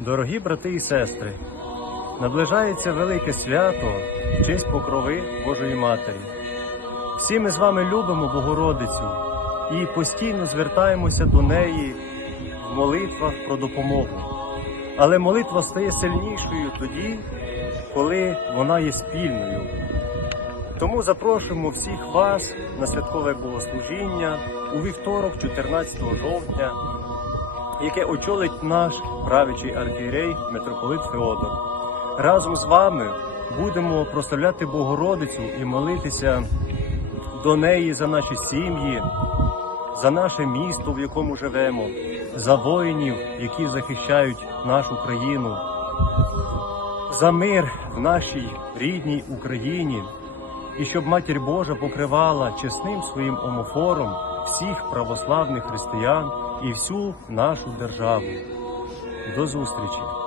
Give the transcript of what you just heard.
Дорогі брати і сестри, наближається велике свято в честь покрови Божої Матері. Всі ми з вами любимо Богородицю і постійно звертаємося до неї в молитвах про допомогу. Але молитва стає сильнішою тоді, коли вона є спільною. Тому запрошуємо всіх вас на святкове богослужіння у вівторок, 14 жовтня, яке очолить наш правичий архієрей митрополит Феодор. Разом з вами будемо прославляти Богородицю і молитися до неї за наші сім'ї, за наше місто, в якому живемо, за воїнів, які захищають нашу країну, за мир в нашій рідній Україні, і щоб Матір Божа покривала чесним своїм омофором всіх православних християн і всю нашу державу. До зустрічі!